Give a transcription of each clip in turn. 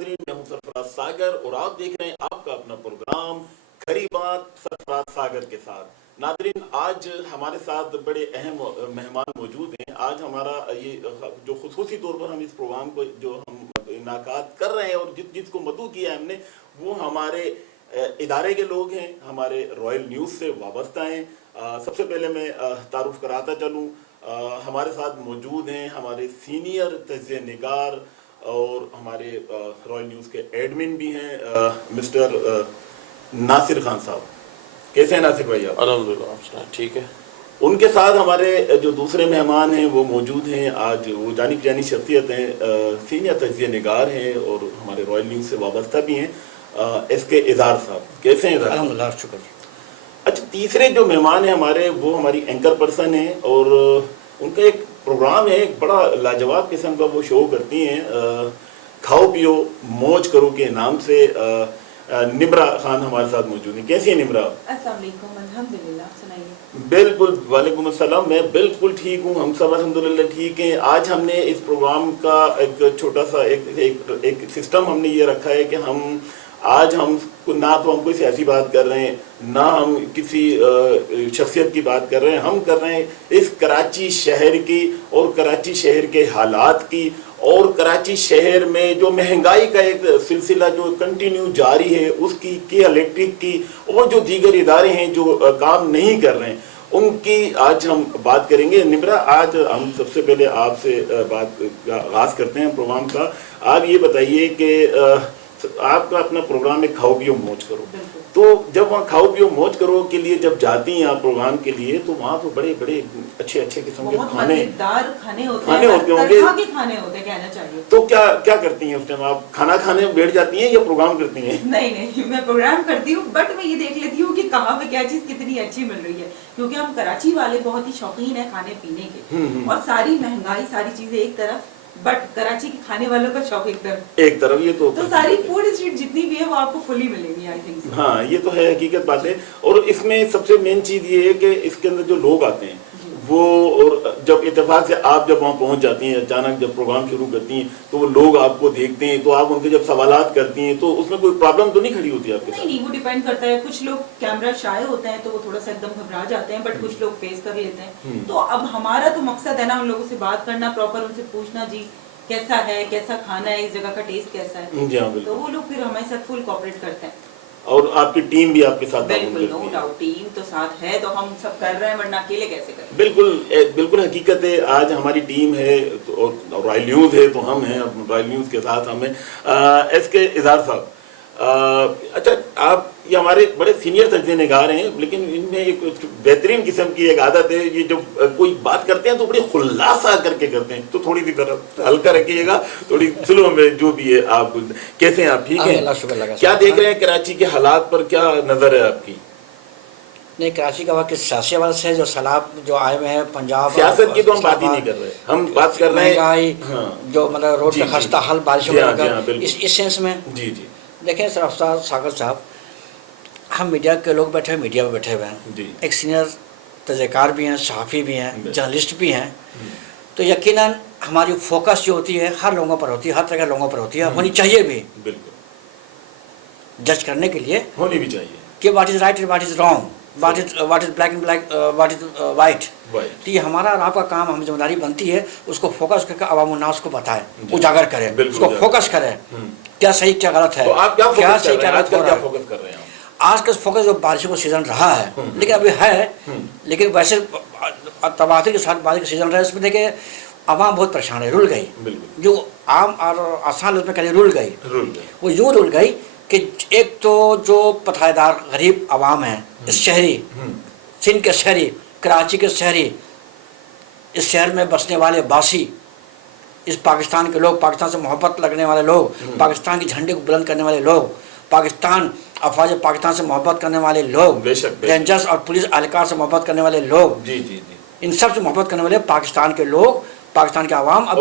ناظرین، میں ہوں سرفراز ساگر اور آپ دیکھ رہے ہیں آپ کا اپنا پروگرام کھری بات سرفراز ساگر کے ساتھ۔ ناظرین، آج ہمارے ساتھ بڑے اہم مہمان موجود ہیں۔ آج ہمارا یہ جو خصوصی طور پر ہم اس پروگرام کو جو ہم انعقاد کر رہے ہیں اور جس کو مدعو کیا ہے ہم نے، وہ ہمارے ادارے کے لوگ ہیں، ہمارے رائل نیوز سے وابستہ ہیں۔ سب سے پہلے میں تعارف کراتا چلوں، ہمارے ساتھ موجود ہیں ہمارے سینئر تجزیہ نگار اور ہمارے رائل نیوز کے ایڈمن بھی ہیں مسٹر ناصر خان صاحب۔ کیسے ہیں ناصر بھائی آپ؟ الحمدللہ ٹھیک ہے۔ ان کے ساتھ ہمارے جو دوسرے مہمان ہیں وہ موجود ہیں آج، وہ جانی پہچانی شخصیت ہیں، سینئر تجزیہ نگار ہیں اور ہمارے رائل نیوز سے وابستہ بھی ہیں، ایس کے اظہار صاحب۔ کیسے ہیں اظہار؟ الحمدللہ شکر۔ اچھا، تیسرے جو مہمان ہیں ہمارے وہ ہماری اینکر پرسن ہیں اور ان کا ایک پروگرام ہے، ایک بڑا لاجواب قسم کا وہ شو کرتی ہیں، کھاؤ پیو موج کرو کے نام سے۔ نمرا خان ہمارے ساتھ موجود ہیں۔ کیسی ہیں نمرا؟ السلام علیکم، الحمدللہ، سنائیے۔ بالکل، وعلیکم السلام، میں بالکل ٹھیک ہوں، ہم سب الحمدللہ ٹھیک ہیں۔ آج ہم نے اس پروگرام کا ایک چھوٹا سا ایک سسٹم ہم نے یہ رکھا ہے کہ آج ہم نہ تو ہم کوئی سیاسی بات کر رہے ہیں، نہ ہم کسی شخصیت کی بات کر رہے ہیں، ہم کر رہے ہیں اس کراچی شہر کی اور کراچی شہر کے حالات کی، اور کراچی شہر میں جو مہنگائی کا ایک سلسلہ جو کنٹینیو جاری ہے اس کی الیکٹرک کی، اور جو دیگر ادارے ہیں جو کام نہیں کر رہے ہیں ان کی آج ہم بات کریں گے۔ نمرا، آج ہم سب سے پہلے آپ سے بات کا آغاز کرتے ہیں پروگرام کا۔ آپ یہ بتائیے کہ آپ کا اپنا پروگرام ہے کھاؤ پیو موج کرو، تو جب وہاں کھاؤ پیو موج کرو کے لیے جب جاتی ہیں آپ پروگرام کے لیے، تو وہاں تو بڑے بڑے اچھے قسم کے کھانے ہوتے ہوں گے، کہنا چاہیے۔ تو کیا کرتی ہیں اس ٹائم؟ آپ کھانا کھانے بیٹھ جاتی ہیں یا پروگرام کرتی ہیں؟ نہیں، میں پروگرام کرتی ہوں، بٹ میں یہ دیکھ لیتی ہوں کہ کہاں پہ کیا چیز کتنی اچھی مل رہی ہے، کیونکہ ہم کراچی والے بہت ہی شوقین ہیں کھانے پینے کے، اور ساری مہنگائی ساری چیزیں ایک طرف، بٹ کراچی کے کھانے والوں کا شوق ایک طرف، یہ تو ساری فوڈ اسٹریٹ جتنی بھی ہے وہ آپ کو فلی ملے گی، آئی تھنک۔ ہاں، یہ تو ہے، حقیقت بات ہے۔ اور اس میں سب سے مین چیز یہ ہے کہ اس کے اندر جو لوگ آتے ہیں وہ، اور جب اتفاق سے آپ جب وہاں پہنچ جاتی ہیں، اچانک جب پروگرام شروع کرتی ہیں تو وہ لوگ آپ کو دیکھتے ہیں، تو آپ ان کے جب سوالات کرتی ہیں تو اس میں کوئی پرابلم تو نہیں کھڑی ہوتی آپ کے ساتھ؟ نہیں، وہ ڈیپینڈ کرتا ہے، کچھ لوگ کیمرہ شائع ہوتے ہیں تو وہ تھوڑا سا ایک دم گھبرا جاتے ہیں، بٹ کچھ لوگ فیس کر لیتے ہیں۔ تو اب ہمارا تو مقصد ہے نا ان لوگوں سے بات کرنا، پراپر ان سے پوچھنا جی کیسا ہے، کیسا کھانا ہے، اس جگہ کا ٹیسٹ کیسا ہے، تو وہ لوگ پھر ہمارے ساتھ فل کوآپریٹ کرتے ہیں۔ اور آپ کی ٹیم بھی آپ کے ساتھ؟ بالکل، نو ڈاؤٹ، ٹیم تو ساتھ ہے، تو ہم سب کر رہے ہیں، ورنہ اکیلے کیسے کریں؟ بالکل حقیقت ہے۔ آج ہماری ٹیم ہے اور رائل نیوز ہے تو ہم ہیں، رائل نیوز کے ساتھ ہم ہیں۔ ایس کے اظہار صاحب، اچھا، آپ یہ ہمارے بڑے سینئر تجزیہ نگار ہیں، لیکن ان میں ایک بہترین قسم کی ایک عادت ہے، یہ جب کوئی بات کرتے ہیں تو بڑی خلاصہ کر کے کرتے ہیں، تو تھوڑی سی طرف ہلکا رکھیے گا، تھوڑی سلو میں جو بھی ہے۔ آپ کیسے ہیں؟ آپ ٹھیک ہیں؟ کیا دیکھ رہے ہیں کراچی کے حالات پر، کیا نظر ہے آپ کی؟ نہیں، کراچی کا وقت سیاسی حوالے سے جو سیلاب جو آئے ہوئے ہیں پنجاب، سیاست کی تو ہم بات ہی نہیں کر رہے، ہم بات کر رہے ہیں جو مطلب روڈ کا خستہ حال بارشوں کا، اس سینس میں۔ جی دیکھیں سرفراز ساگر صاحب، ہم میڈیا کے لوگ بیٹھے ہوئے، میڈیا میں بیٹھے ہوئے ہیں، ایک سینئر تجزیہ کار بھی ہیں، صحافی بھی ہیں، جرنلسٹ بھی ہیں، تو یقیناً ہماری فوکس جو ہوتی ہے ہر لوگوں پر ہوتی ہے، ہر طرح کے لوگوں پر ہوتی ہے، ہونی چاہیے بھی، جج کرنے کے لیے ہونی بھی چاہیے کہ what is right, what is wrong, what is black and black, what is white. تو یہ ہمارا اور آپ کا کام، ہمیں ذمہ داری بنتی ہے اس کو فوکس کر کے عوام الناس کو بتائیں، اجاگر کریں، اس کو فوکس کریں، کیا صحیح کیا غلط ہے، کیا صحیح کیا غلط ہو رہا ہے۔ آج کا فوکس جو بارشوں کا سیزن رہا ہے، لیکن ابھی ہے، لیکن ویسے تواتر کے ساتھ بارش کا سیزن رہا ہے، اس میں دیکھیں عوام بہت پریشان ہے، رول گئی، جو عام اور آسان لفظ میں کہہ رول گئی، وہ یوں رول گئی کہ ایک تو جو پتھائے دار غریب عوام ہیں، اس شہری، سندھ کے شہری، کراچی کے شہری، اس شہر میں بسنے والے باسی، اس پاکستان کے لوگ، پاکستان سے محبت لگنے والے لوگ، پاکستان کے جھنڈے کو بلند کرنے والے لوگ، پاکستان، افواج پاکستان سے محبت کرنے والے لوگ، رینجرز اور پولیس اہلکار سے محبت کرنے والے لوگ، ان سب سے محبت کرنے والے پاکستان کے لوگ، پاکستان کے عوام، اور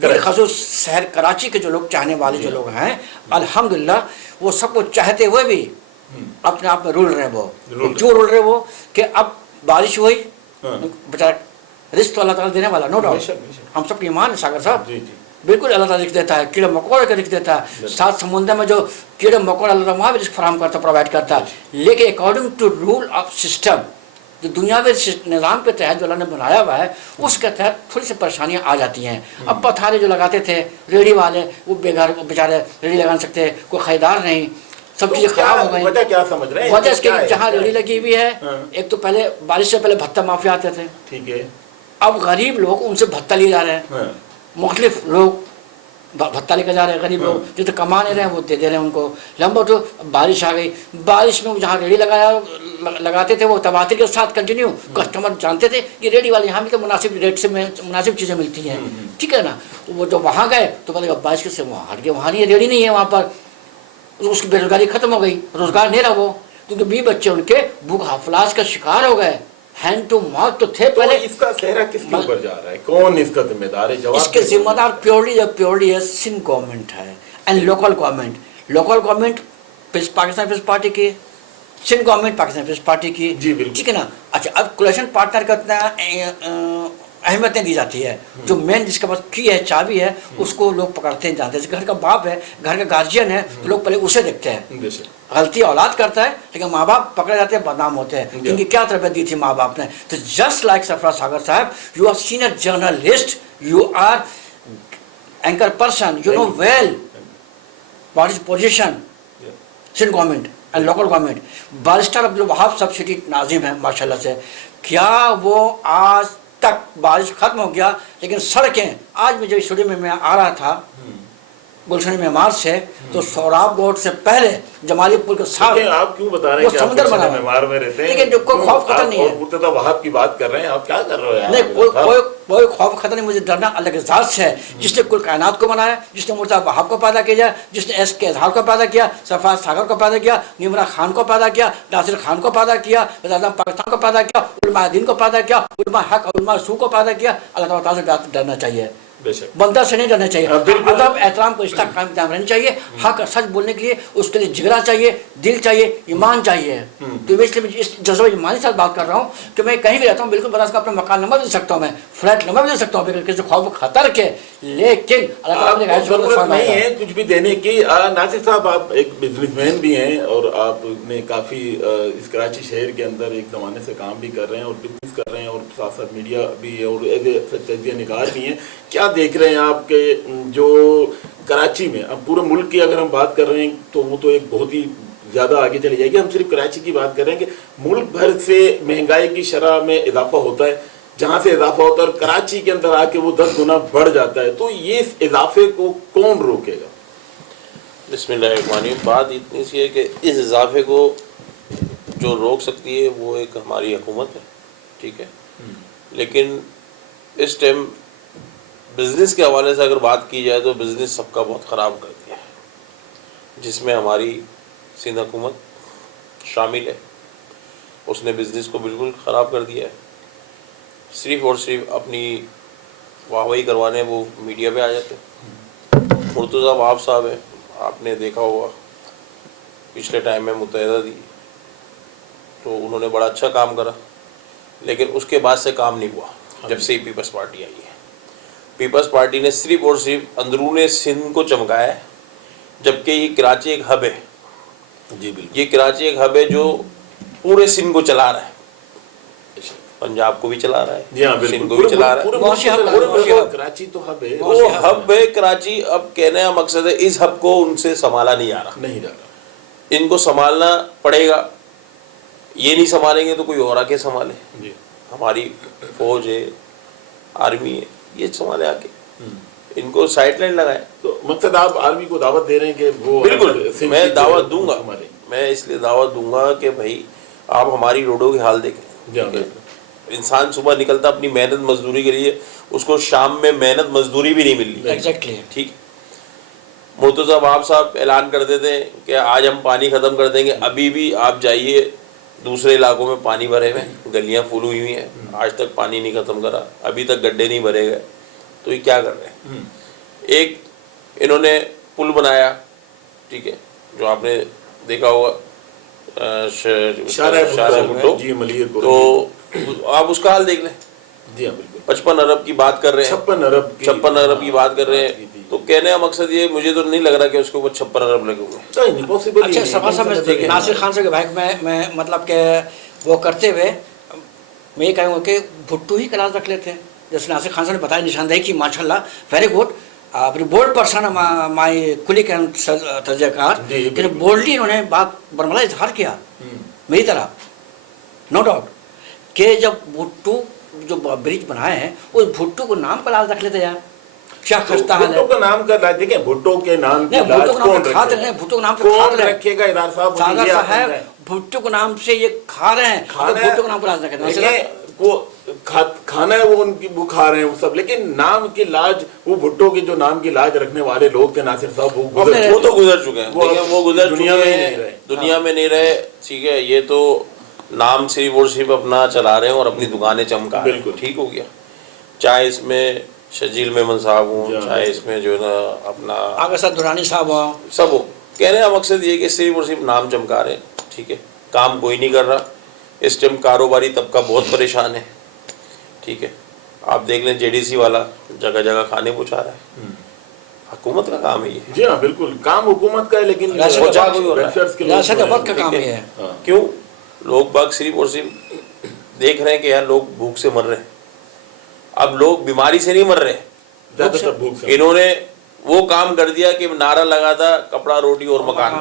بالخصوص شہر کراچی کے جو لوگ چاہنے والے جو لوگ ہیں، الحمدللہ وہ سب کو چاہتے ہوئے بھی اپنے آپ میں رول رہے ہیں، وہ کیوں رول رہے وہ کہ اب بارش ہوئی، بیچارہ رزق تو اللہ تعالیٰ دینے والا، نو ڈاؤٹ، ہم سب کی ایمان ہے ساگر صاحب، बिल्कुल अल्लाह ताला रिस्क देता है, कीड़े मकोड़े का रिस्क देता है, सात समुद्र में जो कीड़े मकोड़े अल्लाह ताला वहाँ भी रिस्क फराहम करता, प्रोवाइड करता है। लेकिन according to rule of system, जो दुनियावी निज़ाम के तहत जो अल्लाह ने बनाया हुआ है, उसके तहत थोड़ी सी परेशानियाँ आ जाती हैं। अब पथारे जो लगाते थे रेडी वाले, वो बेघर बेचारे रेडी लगा नहीं सकते, कोई खरीदार नहीं, सब चीज़ें खराब हो गई। वजह क्या समझ रहे हैं? वजह इसके जहाँ रेडी लगी हुई है, एक तो पहले बारिश से पहले भत्ता माफी आते थे, ठीक है, अब गरीब लोग उनसे भत्ता लिए जा रहे हैं, मुख्तलिफ लोग भत्ता लेकर जा रहे हैं, गरीब लोग जो तो कमा नहीं रहे हैं वो दे रहे हैं उनको। नंबर 2, बारिश आ गई, बारिश में जहाँ रेडी लगाते थे वो तबादले के साथ कंटिन्यू, कस्टमर जानते थे कि रेडी वाले यहाँ भी तो मुनासिब रेट से मुनासिब चीज़ें मिलती हैं, ठीक है ना। वो जो वहाँ गए तो पता बारिश के से वहाँ हट गए, वहाँ नहीं रेडी नहीं है वहाँ पर, उसकी बेरोजगारी खत्म हो गई, रोजगार नहीं रहा वो, क्योंकि 20 बच्चे उनके भूख हफलाज का शिकार हो गए, हैंड टू माउथ तो थे पहले। इसका सेहरा किसके ऊपर जा रहा है, कौन इसका जिम्मेदार है? जवाब इसके जिम्मेदार प्योरली है सिंध गवर्नमेंट है and local government Pakistan Peoples Party की, सिंध गवर्नमेंट पाकिस्तान पीपल्स पार्टी की, जी बिल्कुल, ठीक है ना। अच्छा, अब कोलिशन पार्टनर का इतना अहमियत नहीं दी जाती है, जो मेन जिसके पास की है, चाबी है, उसको लोग पकड़ते हैं, जानते हैं। घर का बाप है, घर का गार्जियन है, तो लोग पहले उसे देखते हैं। गलती औलाद करता है, लेकिन माँ बाप पकड़े जाते हैं, बदनाम होते हैं, क्योंकि क्या तरबियत दी थी माँ बाप ने। तो just like Sarfaraz Sagar sahab, you are senior journalist, you are anchor person, you know well what is position Sindh government and local government. Barrister Abdul Wahab sahab city Nazim है माशाल्लाह से, क्या वो आज तक बारिश खत्म हो गया, लेकिन सड़कें आज भी जो स्टूडियो में मैं आ रहा था गुलशन मेमार से, तो सौराब रोड से पहले जमाली पुल के साथ, आप क्यों बता रहे हैं कि आप समुद्र बना मेमार में रहते हैं, लेकिन जो कोई खौफ खतरा नहीं है। मुर्तज़ा वहाब की बात कर रहे हैं, आप क्या कर रहे हैं? नहीं, कोई खौफ खतरा नहीं, मुझे डरना अल्लाह के ज़ात से है, जिसने कुल कायनात को बनाया, जिसने मुर्तज़ा वहाब को पैदा किया, जिसने एस के इजहार को पैदा किया, सरफराज सागर को पैदा किया, निमरा खान को पैदा किया, नासिर खान को पैदा किया, पाकिस्तान को पैदा किया, उलमा दीन को पैदा किया, उलमा हक और उलमा सू को पैदा किया। अल्लाह ताला से डरना चाहिए, बंदा से नहीं डरना चाहिए। अदब एहतराम को इस्ता कायम रहनी चाहिए, हक और सच बोलने के लिए उसके लिए जिगरा चाहिए, दिल चाहिए, ईमान चाहिए। तो इसलिए इस जज्बा ईमानी साथ बात कर रहा हूँ कि मैं कहीं भी रहता हूँ, बिल्कुल बता अपना मकान नंबर दे सकता हूँ, मैं फ्लैट नंबर दे सकता हूँ, किसी खौफ खतर के, लेकिन अल्लाह नहीं है कुछ भी देने की। नासिर साहब, आप एक बिजनेसमैन भी हैं और आपने काफ़ी इस कराची शहर के अंदर एक ज़माने से काम भी कर रहे हैं और बिजनेस कर रहे हैं और साथ साथ मीडिया भी है और तजिया निगार भी हैं। क्या देख रहे हैं आपके जो कराची में, अब पूरे मुल्क की अगर हम बात कर रहे हैं तो वो तो एक बहुत ही ज़्यादा आगे चली जाएगी, हम सिर्फ कराची की बात कर रहे हैं कि मुल्क भर से महंगाई की शरह में इजाफा होता है, जहाँ से इजाफा होता है और कराची के अंदर आके वो 10 गुना बढ़ जाता है, तो ये इस इजाफे को कौन रोकेगा? बिस्मिल्लाहिर्रहमानिर्रहीम। बात इतनी सी है कि इस इजाफे को जो रोक सकती है वो एक हमारी हुकूमत है, ठीक है, लेकिन इस टाइम बिज़नेस के हवाले से अगर बात की जाए तो बिज़नेस सबका बहुत ख़राब कर दिया है, जिसमें हमारी सिंध हुकूमत शामिल है। उसने बिज़नेस को बिल्कुल ख़राब कर दिया है, सिर्फ़ और सिर्फ अपनी वाहवाही करवाने वो मीडिया पे आ जाते हैं। मुर्तज़ा वहाब साहब हैं, आपने देखा होगा पिछले टाइम में मुत्तहिदा दी तो उन्होंने बड़ा अच्छा काम करा, लेकिन उसके बाद से काम नहीं हुआ। जब से पीपल्स पार्टी आई है, पीपल्स पार्टी ने सिर्फ और सिर्फ अंदरूने सिंध को चमकाया है, जबकि ये कराची एक हब है। जी बिल्कुल, ये कराची एक हब है जो पूरे सिंध को चला रहा है, पंजाब को भी चला रहा है, सिंध को भी चला रहा है। कराची तो हब है, वो हब है कराची। अब कहने का मकसद है इस हब को उनसे संभाला नहीं जा रहा, इनको संभालना पड़ेगा। ये नहीं संभालेंगे तो कोई और आके संभाले। हमारी फौज है, आर्मी है, ये संभाले आके, इनको साइड लाइन लगाए। तो मकसद आप आर्मी को दावत दे रहे हैं कि वो? बिल्कुल, मैं दावत दूंगा, मैं इसलिए दावत दूंगा कि भाई आप हमारी रोडों की हाल देखें। इंसान सुबह निकलता अपनी मेहनत मजदूरी के लिए, उसको शाम में मेहनत मजदूरी भी नहीं मिल रही। एग्जैक्टली, ठीक। मुर्तज़ा वहाब साहब ऐलान कर देते हैं कि आज हम पानी ख़त्म कर देंगे। अभी भी आप जाइए, दूसरे इलाकों में पानी भरे हुए, गलियां फूल हुई हुई हैं, आज तक पानी नहीं ख़त्म करा, अभी तक गड्ढे नहीं भरे गए। तो ये क्या कर रहे हैं? एक इन्होंने पुल बनाया, ठीक है, जो आपने देखा होगा, तो आप उसका हाल देख लें। जी हाँ बिल्कुल 55 अरब की बात कर रहे हैं, 56 अरब की बात कर रहे हैं, तो कहने का मकसद ये, मुझे तो नहीं लग रहा कि उसके ऊपर 56 अरब लगे हुए नहीं पॉसिबल। अच्छा सफा साहब, नासिर खान साहब के भाई मैं मतलब कि वो करते हुए मैं ये कहूँगा कि भुट्टो ही क्लास रख लेते हैं, जैसे नासिर खान साहब ने बताया निशानदेही की माशाल्लाह very good, bold person my colleague and तजकार, लेकिन बोल्डली इन्होंने बात बरमला इजहार किया मेरी तरह, नो डाउट कि जब भुट्टो जो ब्रिज बनाए हैं उस भुट्टो को नाम क्लास रख लेते यार, क्या खस्ता हाल है। भुट्टो का नाम कर देखिए, भुट्टो के नाम की भुट्टो के नाम खाद रहे हैं, भुट्टो के नाम से कौन रखेगा इदार साहब, सागर साहब भुट्टो के नाम से ये खा रहे हैं, भुट्टो के नाम पर आज खाना है वो उनकी, वो खा रहे हैं वो सब, लेकिन नाम की लाज, वो भुट्टो के जो नाम की लाज रखने वाले लोग थे नासिर साहब, वो तो गुजर चुके हैं, वो गुजर दुनिया में नहीं रहे, दुनिया में नहीं रहे, ठीक है। ये तो नाम सिर्फ और सिर्फ अपना चला रहे हैं और अपनी दुकानें चमका रहे हैं, ठीक हो गया। चाहे इसमें शजील मेमन साहब हों, चाहे इसमें जो है ना अपना आगे साहब दुरानी साहब हों, सब हो, कहने का मकसद ये कि सिर्फ और सिर्फ नाम चमका रहे हैं, ठीक है। काम कोई नहीं कर रहा इस टाइम, कारोबारी तबका बहुत परेशान है, ठीक है। आप देख लें जेडीसी वाला जगह जगह खाने पहुँचा रहा है, हुकूमत का काम है ये। जी हाँ बिल्कुल, काम हुकूमत का है, लेकिन वक्त का काम है। क्यों लोग बाग सिर्फ और सिर्फ देख रहे हैं कि यार लोग भूख से मर रहे हैं, अब लोग बीमारी से नहीं मर रहे हैं, इन्होंने वो काम कर दिया कि नारा लगा था कपड़ा रोटी और मकान,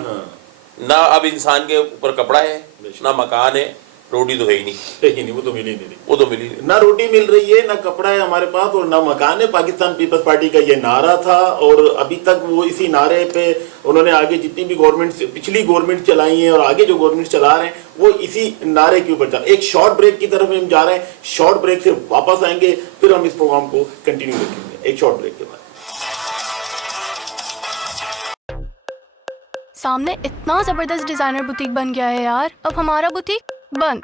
ना अब इंसान के ऊपर कपड़ा है ना मकान है, रोटी तो है ही नहीं, वो तो मिल ही नहीं रही, वो तो मिली नहीं, ना रोटी मिल रही है, ना कपड़ा है हमारे पास और ना मकान है। पाकिस्तान पीपल्स पार्टी का ये नारा था और अभी तक वो इसी नारे पे उन्होंने आगे जितनी भी गवर्नमेंट, पिछली गवर्नमेंट चलाई है और आगे जो गवर्नमेंट चला रहे हैं वो इसी नारे के ऊपर चल। एक शॉर्ट ब्रेक की तरफ हम जा रहे हैं, शॉर्ट ब्रेक से वापस आएंगे, फिर हम इस प्रोग्राम को कंटिन्यू रखेंगे एक शॉर्ट ब्रेक के बाद। सामने इतना जबरदस्त डिजाइनर बुटीक बन गया है यार, अब हमारा बुटीक बंद।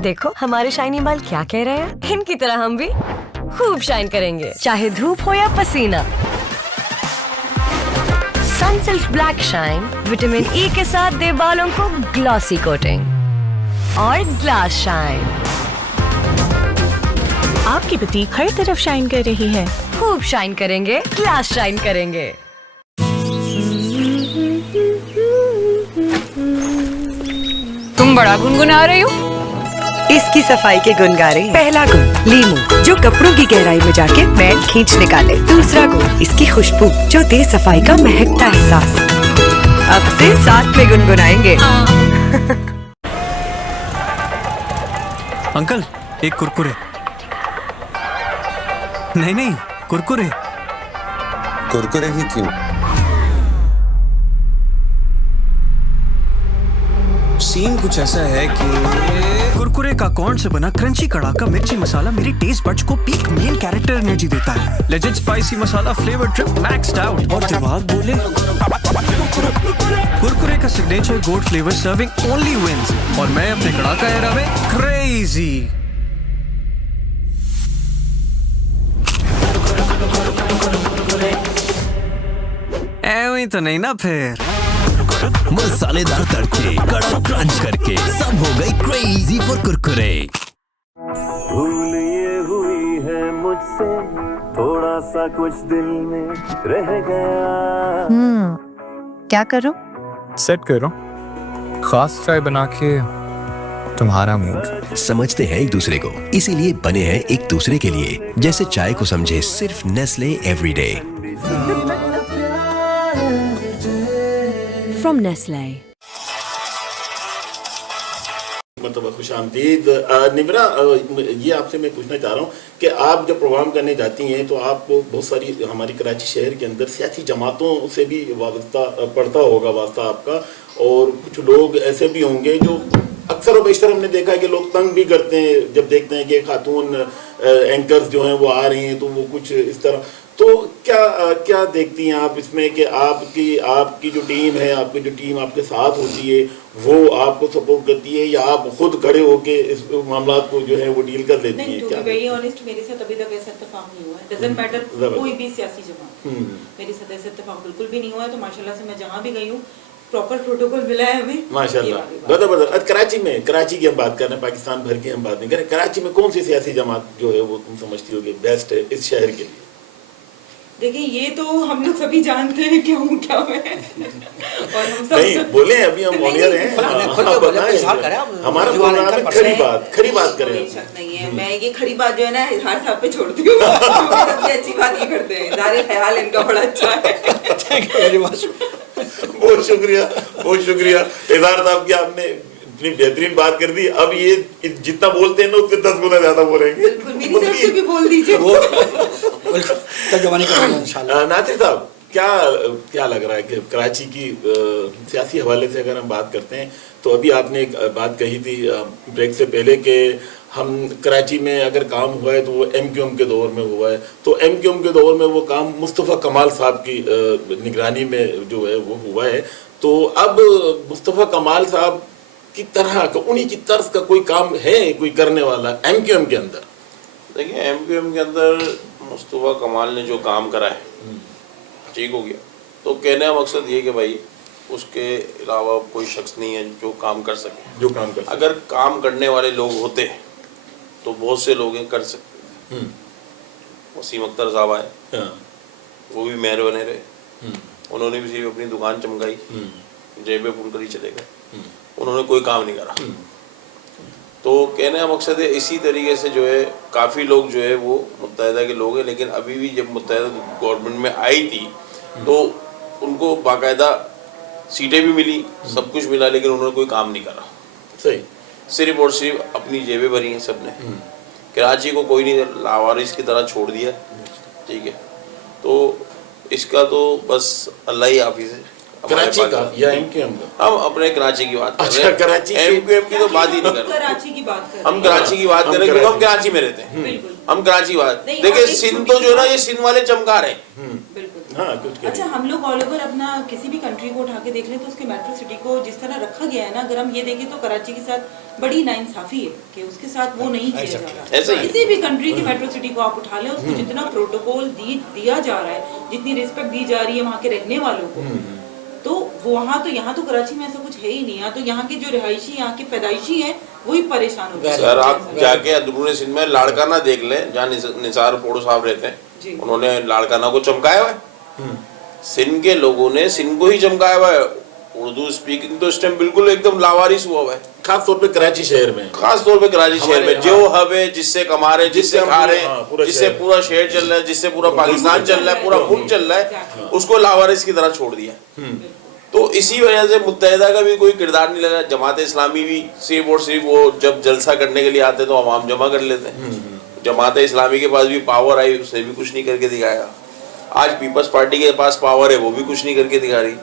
देखो हमारे शाइनी बाल क्या कह रहे हैं, इनकी तरह हम भी खूब शाइन करेंगे, चाहे धूप हो या पसीना। Sunsilk black shine vitamin E के साथ दे बालों को ग्लॉसी कोटिंग और ग्लास शाइन। आपकी बुटीक हर तरफ शाइन कर रही है, खूब शाइन करेंगे, ग्लास शाइन करेंगे। तुम बड़ा गुनगुना रही हो। इसकी सफाई के गुण गा रही। पहला गुण लीमू, जो कपड़ों की गहराई में जाके मैल खींच निकाले। दूसरा गुण इसकी खुशबू, जो दे सफाई का महकता एहसास। अब से साथ में गुनगुनाएंगे। अंकल एक कुरकुरे। नहीं कुरकुरे। कुरकुरे ही क्यों? सीन कुछ ऐसा है कि कुरकुरे का कॉर्न से बना क्रंची कड़ाका मिर्ची मसाला मेरे टेस्ट बड्स को पीक मेन कैरेक्टर एनर्जी देता है। Legend spicy masala flavour trip maxed out और दिमाग बोले कुरकुरे का signature gold flavour serving only wins और मैं अपने कड़ाका एरा में क्रेजी। ऐਵੇਂ तो नहीं ना फिर। मसालेदार तड़के कड़क क्रंच करके सब हो गई क्रेजी फॉर कुरकुरे। भूल ये हुई है मुझसे, थोड़ा सा कुछ दिल में रह गया। क्या करो? सेट करो खास चाय बना के तुम्हारा मूड। समझते हैं एक दूसरे को, इसीलिए बने हैं एक दूसरे के लिए। जैसे चाय को समझे सिर्फ नेस्ले एवरीडे। From Nestle. मतलब खुशामदीद। निवरा, ये आपसे मैं पूछना चाह रहा हूँ कि आप जब प्रोग्राम करने जाती हैं तो आपको बहुत सारी हमारी कराची शहर के अंदर सियासी जमातों से भी वाबस्ता पड़ता होगा वास्ता आपका, और कुछ लोग ऐसे भी होंगे जो अक्सर और बेशतर हमने देखा है कि लोग तंग भी करते हैं जब देखते हैं कि खातून एंकर्स जो हैं वो आ रही हैं तो वो कुछ इस तरह। तो क्या देखती हैं आप इसमें कि आपकी जो टीम है, आपकी जो टीम आपके साथ होती है वो आपको सपोर्ट करती है या आप खुद खड़े होके इस मामला को जो है वो डील कर लेती हैं? नहीं, टू बी वेरी ऑनेस्ट, मेरे साथ अभी तक ऐसा इत्तेफाक नहीं हुआ है। डजंट मैटर कोई भी सियासी जमात, मेरे साथ ऐसा इत्तेफाक बिल्कुल भी नहीं हुआ है। तो माशाल्लाह से मैं जहाँ भी गई हूँ प्रॉपर प्रोटोकॉल मिला है हमें माशाल्लाह। बता कराची की हम बात कर रहे हैं, पाकिस्तान भर की हम बात नहीं कर रहे, कराची में कौन सी सियासी जमात जो है वो तुम समझती हो कि बेस्ट है इस शहर के लिए? देखिए ये तो हम लोग सभी जानते हैं क्या हूँ क्या मैं, और हम सब नहीं बोले अभी हम ऑनियर हैं, हमारा प्रोग्राम है खरी बात करें। नहीं है, मैं ये खरी बात जो है ना इजहार साहब पे छोड़ती हूँ। सबसे अच्छी बात ये करते हैं, इजहार ख्याल इनका बड़ा अच्छा है। बहुत शुक्रिया इजहार साहब की, आपने इतनी बेहतरीन बात कर दी। अब ये जितना बोलते हैं ना उससे 10 गुना ज्यादा बोलेंगे। मेरी तरफ से भी बोल दीजिए। नासिर साहब क्या लग रहा है कि कराची की सियासी हवाले से अगर हम बात करते हैं तो अभी आपने एक बात कही थी ब्रेक से पहले कि हम कराची में अगर काम हुआ है तो वो MQM के दौर में हुआ है, तो MQM के दौर में वो काम मुस्तफ़ा कमाल साहब की निगरानी में जो है वो हुआ है, तो अब मुस्तफ़ा कमाल साहब की तरह का उन्हीं की तर्ज का कोई काम है कोई करने वाला MQM के अंदर? देखिए MQM के अंदर मुस्तफ़ा कमाल ने जो काम करा है ठीक हो गया, तो कहने का मकसद ये कि भाई उसके अलावा कोई शख्स नहीं है जो काम कर सके। अगर काम करने वाले लोग होते तो बहुत से लोग कर सकते। वसीम अख्तर साहब आए, वो भी मेयर बने रहे, उन्होंने भी सिर्फ अपनी दुकान चमकाई, जेबें फूल ही चले गए, उन्होंने कोई काम नहीं करा। तो कहने का मकसद है इसी तरीके से जो है काफ़ी लोग जो है वो मुत्तहिदा के लोग हैं, लेकिन अभी भी जब मुत्तहिदा गवर्नमेंट में आई थी तो उनको बाकायदा सीटें भी मिली, सब कुछ मिला, लेकिन उन्होंने कोई काम नहीं करा। सही, सिर्फ और सिर्फ अपनी जेबें भरी हैं सब ने। कराची को कोई नहीं लावारिस की तरह छोड़ दिया, ठीक है। तो इसका तो बस अल्लाह ही हाफिज़ है। कराची का या MQM का? हम अपने कराची की बात कर रहे हैं, कराची MQM की तो बात ही नहीं कर रहे। कराची की बात कर रहे हैं, हम कराची की बात कर रहे हैं क्योंकि हम कराची में रहते हैं। हम कराची की बात देखिए, सिंध तो जो है ना ये सिंध वाले चमका रहे हैं। अच्छा, हम लोग ऑल ओवर अपना किसी भी कंट्री को उठा के देख लें तो उसके मेट्रो सिटी को जिस तरह रखा गया है ना, अगर हम ये देखें तो कराची के साथ बड़ी नाइंसाफी है कि उसके साथ वो नहीं किया जा रहा। किसी भी कंट्री की मेट्रो सिटी को आप उठा लें, उसको जितना प्रोटोकॉल दिया जा रहा है, जितनी रिस्पेक्ट दी जा रही है वहाँ के रहने वालों को, तो वहाँ तो यहाँ तो कराची में ऐसा कुछ है ही नहीं। यहाँ तो यहाँ के जो रिहायशी यहाँ के पैदाइशी हैं वही परेशान होते हैं। सर आप जाके अंदरूनी सिंध में लाड़काना देख लें, जहाँ निसार पोड़ो साहब रहते हैं, उन्होंने लाड़काना को चमकाया हुआ है। सिंध के लोगों ने सिंध को ही चमकाया हुआ है। उर्दू स्पीकिंग तो इस टाइम बिल्कुल एकदम लावारिस हुआ है, खास तौर पे कराची शहर में, जो हब है, जिससे कमा रहे, जिससे खा रहे हैं, जिससे पूरा शहर चल रहा है, जिससे पूरा पाकिस्तान चल रहा है, पूरा मुल्क चल रहा है, उसको लावारिस की तरह छोड़ दिया। तो इसी वजह से मुत्तहिदा का भी कोई किरदार नहीं लगा। जमात इस्लामी भी सिर्फ और सिर्फ वो जब जलसा करने के लिए आते तो अवाम जमा कर लेते हैं। जमात इस्लामी के पास भी पावर आई, उसने भी कुछ नहीं करके दिखाया। आज पीपल्स पार्टी के पास पावर है, वो भी कुछ नहीं करके दिखा रही।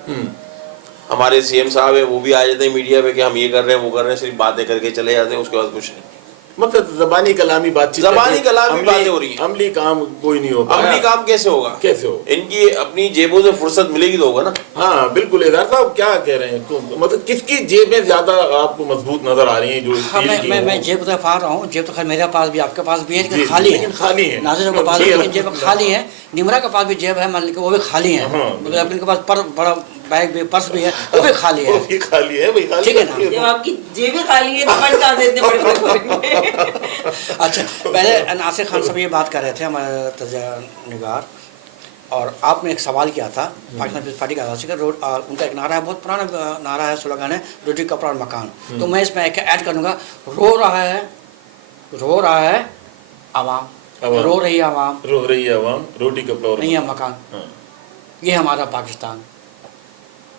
हमारे CM साहब है, वो भी आ जाते हैं मीडिया पे कि हम ये कर रहे हैं वो कर रहे हैं, सिर्फ बातें करके चले जाते हैं, उसके बाद कुछ नहीं। मतलब ज़बानी कलामी बातचीत, ज़बानी कलामी बातें हो रही है, अमली काम कोई नहीं होगा। अमली काम कैसे होगा? इनकी अपनी जेबों से फुर्सत मिलेगी तो होगा ना। हाँ बिल्कुल। इधर साहब क्या कह रहे हैं, मतलब किसकी जेबें ज्यादा आपको मजबूत नजर आ रही हैं? जो मैं जेब तो फाड़ रहा हूँ, जेब तो खैर मेरे पास भी आपके पास भी है, लेकिन खाली है। नाज़िर के पास भी जेब खाली है, निमरा के पास भी जेब है, मान लीजिए वो भी खाली है। मतलब इनके पास बड़ा बैग भी, पर्स भी है, वो भी खाली है। खाली है भाई, ठीक है ना। जब आपकी जेबें खाली है तो फंड कहाँ से इतने बड़े? अच्छा, पहले नासिर खान साहब ये बात कर रहे थे, हमारे तजिया निगार, और आपने एक सवाल किया था पाकिस्तान पीपल्स पार्टी का राष्ट्रीय रोड, उनका एक नारा है, बहुत पुराना नारा है, स्लोगन है, रोटी कपड़ा और मकान। तो मैं इसमें एक ऐड कर दूंगा, रो रहा है आवाम, रो रही है आवाम, रोटी कपड़ा और नहीं है मकान, ये हमारा पाकिस्तान।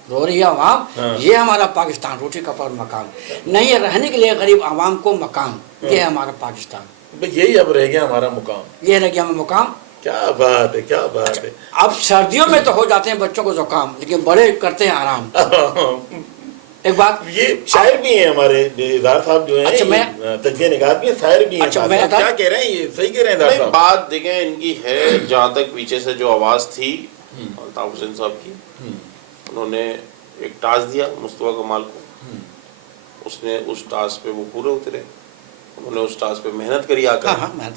रो रही है आवाम, ये हमारा पाकिस्तान, रोटी कपड़ा और मकान नहीं है, रहने के लिए गरीब आवाम को मकान, ये है हमारा पाकिस्तान। यही अब रह गया हमारा मुकाम, ये रह गया हमारा मुकाम। क्या बात है, क्या बात है। अब सर्दियों में तो हो जाते हैं बच्चों को जुकाम, लेकिन बड़े करते हैं आराम। एक बात, ये शायर भी हैं हमारे इजहार साहब जो हैं। अच्छा, मैं तजिया निगार भी शायर भी हैं। अच्छा, मैं क्या कह रहे हैं, ये सही कह रहे हैं इजहार साहब। बात देखें इनकी है, जहाँ तक पीछे से जो आवाज़ थी अल्ताफ हुसैन साहब की, उन्होंने एक टास्क दिया मुस्तफ़ा कमाल को, उसने उस टास्क पे वो पूरे उतरे, انہوں نے اس ٹاسک پہ محنت کری آ کر.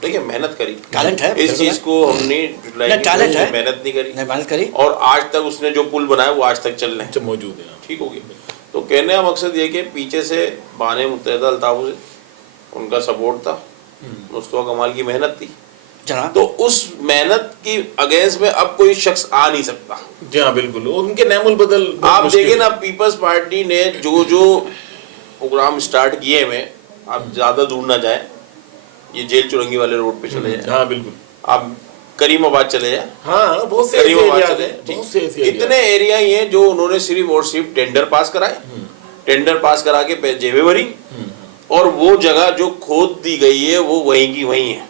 دیکھیں محنت کری, ٹیلنٹ ہے اس چیز کو ہم نے ٹیلنٹ ہے, محنت نہیں کری, محنت کری, اور آج تک اس نے جو پل بنایا وہ آج تک چل رہے ہیں, موجود ہیں. ٹھیک ہو گیا. تو کہنے کا مقصد یہ کہ پیچھے سے بان متحدہ الطاف سے ان کا سپورٹ تھا, مصطفیٰ کمال کی محنت تھی, تو اس محنت کی اگینسٹ میں اب کوئی شخص آ نہیں سکتا. جی ہاں بالکل, ان کے نعم البدل آپ دیکھیں نا پیپلز پارٹی نے جو پروگرام سٹارٹ کیے ہیں, آپ زیادہ دور نہ جائیں, یہ جیل چورنگی والے روڈ پہ چلے جائیں, ہاں بالکل, آپ کریم آباد چلے جائیں, ہاں بہت سے کریم آباد چلے, اتنے ایریا ہی ہیں جو انہوں نے صرف اور صرف ٹینڈر پاس کرائے, ٹینڈر پاس کرا کے جیبیں بھری, اور وہ جگہ جو کھود دی گئی ہے وہ وہیں کی وہیں ہے.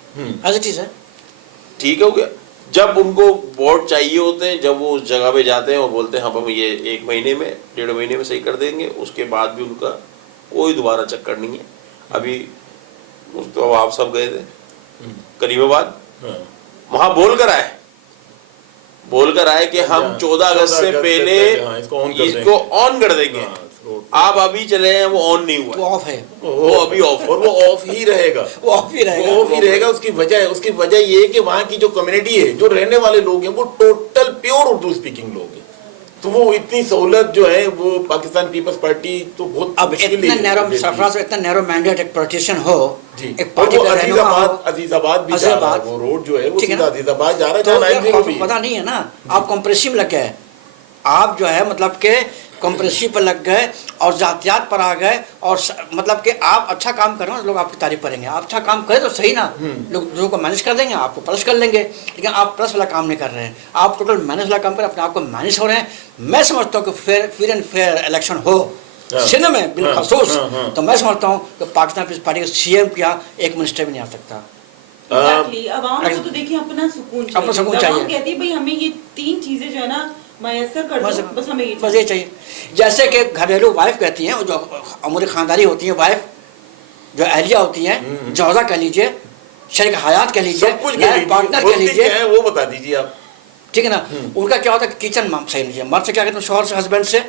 ٹھیک ہو گیا. جب ان کو ووٹ چاہیے ہوتے ہیں, جب وہ اس جگہ پہ جاتے ہیں اور بولتے ہیں ہم یہ 1 مہینے میں 1.5 مہینے میں صحیح کر دیں گے, اس کے بعد بھی ان کا کوئی دوبارہ چکر نہیں ہے. ابھی تو آپ سب گئے تھے کریم آباد, وہاں بول کر آئے کہ ہم 14 اگست سے پہلے اس کو آن کر دیں گے. آپ ابھی چلے ہیں, وہ آن نہیں ہوا, وہ آف ہے, وہ ابھی آف ہے, اور وہ آف ہی رہے گا, وہ آف ہی رہے گا. اس کی وجہ یہ ہے کہ وہاں کی جو کمیونٹی ہے, جو رہنے والے لوگ ہیں, وہ ٹوٹل پیور اردو اسپیکنگ لوگ ہیں. تو وہ اتنی سہولت جو ہے وہ پاکستان پیپلز پارٹی تو بہت اب اتنا نیرو سرفراز, اتنا نیرو مینڈیٹ ایک پولیٹیشین ہو, ایک پارٹی عزیز آباد بھی جا رہا ہے, وہ روڈ جو ہے وہ سیدھا عزیز آباد جا رہا ہے, پتا نہیں ہے نا, آپ کمپریسو لگ گئے, آپ جو ہے مطلب کہ کمپریسو پر لگ گئے اور ذاتیات پر آ گئے, اور مطلب کہ آپ اچھا کام کر رہے ہیں لوگ آپ کی تعریف کریں گے, آپ اچھا کام کریں تو صحیح نا, لوگوں کو مینیج کر دیں گے, آپ کو پلس کر لیں گے, لیکن آپ پلس والا کام نہیں کر رہے ہیں, آپ ٹوٹل مینیج والا کام کریں, اپنے آپ کو مینیج ہو رہے ہیں. میں سمجھتا ہوں کہ فیئر اینڈ فیئر الیکشن ہو سندھ میں بالخصوص, تو میں سمجھتا ہوں کہ پاکستان پیپلز پارٹی کا CM کیا 1 منسٹر بھی نہیں آ سکتا. عوام کو تو دیکھیے اپنا سکون چاہیے, عوام کہتی ہے بھائی ہمیں یہ 3 چیزیں جو ہے نا میسر کر دو, بس ہمیں یہ چاہیے. جیسے کہ گھریلو وائف کہتی ہیں, جو امور خاندانی ہوتی ہیں, وائف جو اہلیہ ہوتی ہیں, جوزہ کہہ لیجیے, شریک حیات کہہ لیجیے, پارٹنر کہہ لیجیے, وہ بتا دیجیے آپ, ٹھیک ہے نا. ان کا کیا ہوتا ہے کچن صحیح نہیں ہے, مرد سے کیا کہتے ہیں, شوہر سے, ہسبینڈ سے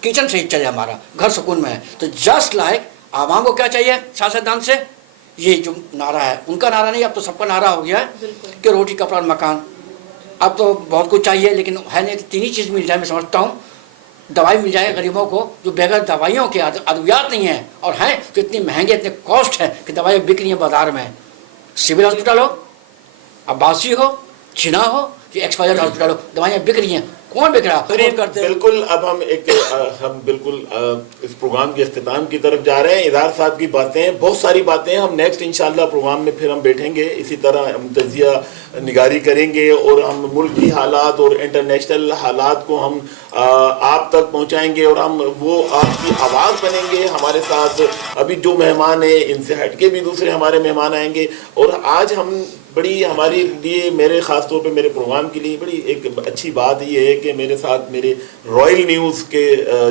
کچن صحیح چلے, ہمارا گھر سکون میں ہے. تو جسٹ لائک عوام کو کیا چاہیے سیاستدان سے, یہ جو نعرہ ہے ان کا نعرہ نہیں, اب تو سب کا نعرہ ہو گیا ہے کہ روٹی کپڑا اور مکان. اب تو بہت کچھ چاہیے, لیکن ہے نہیں, 3 ہی چیز مل جائے, میں سمجھتا ہوں دوائی مل جائے غریبوں کو, جو بغیر دوائیوں کے ادویات نہیں ہیں, اور ہیں تو اتنی مہنگے, اتنے کاسٹ ہے کہ دوائیں بک رہی ہیں بازار میں. سول ہاسپٹل ہو, عباسی ہو, چنا ہو, کہ ایکسپائر ہاسپٹل ہو, دوائیاں بک رہی ہیں, کون بک رہا ہے؟ بالکل. اب ہم بالکل اس پروگرام کے اختتام کی طرف جا رہے ہیں. اظہار صاحب کی باتیں, بہت ساری باتیں ہم نیکسٹ انشاءاللہ پروگرام میں پھر ہم بیٹھیں گے, اسی طرح ہم تجزیہ نگاری کریں گے, اور ہم ملک کی حالات اور انٹرنیشنل حالات کو ہم آپ تک پہنچائیں گے, اور ہم وہ آپ کی آواز بنیں گے. ہمارے ساتھ ابھی جو مہمان ہیں, ان سے ہٹ کے بھی دوسرے ہمارے مہمان آئیں گے, اور آج ہم بڑی ہمارے لیے, میرے خاص طور پہ میرے پروگرام کے لیے بڑی ایک اچھی بات یہ ہے کہ میرے ساتھ میرے رائل نیوز کے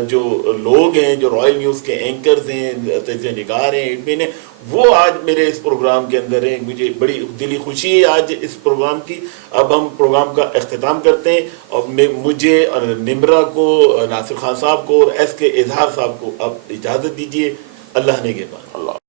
جو لوگ ہیں, جو رائل نیوز کے اینکرز ہیں, تجزیہ نگار ہیں, ایڈمن ہیں, وہ آج میرے اس پروگرام کے اندر ہیں. مجھے بڑی دلی خوشی ہے آج اس پروگرام کی. اب ہم پروگرام کا اختتام کرتے ہیں, اور مجھے اور نمرا کو, ناصر خان صاحب کو, اور SK اظہار صاحب کو اب اجازت دیجیے. اللہ نے کے بعد اللہ.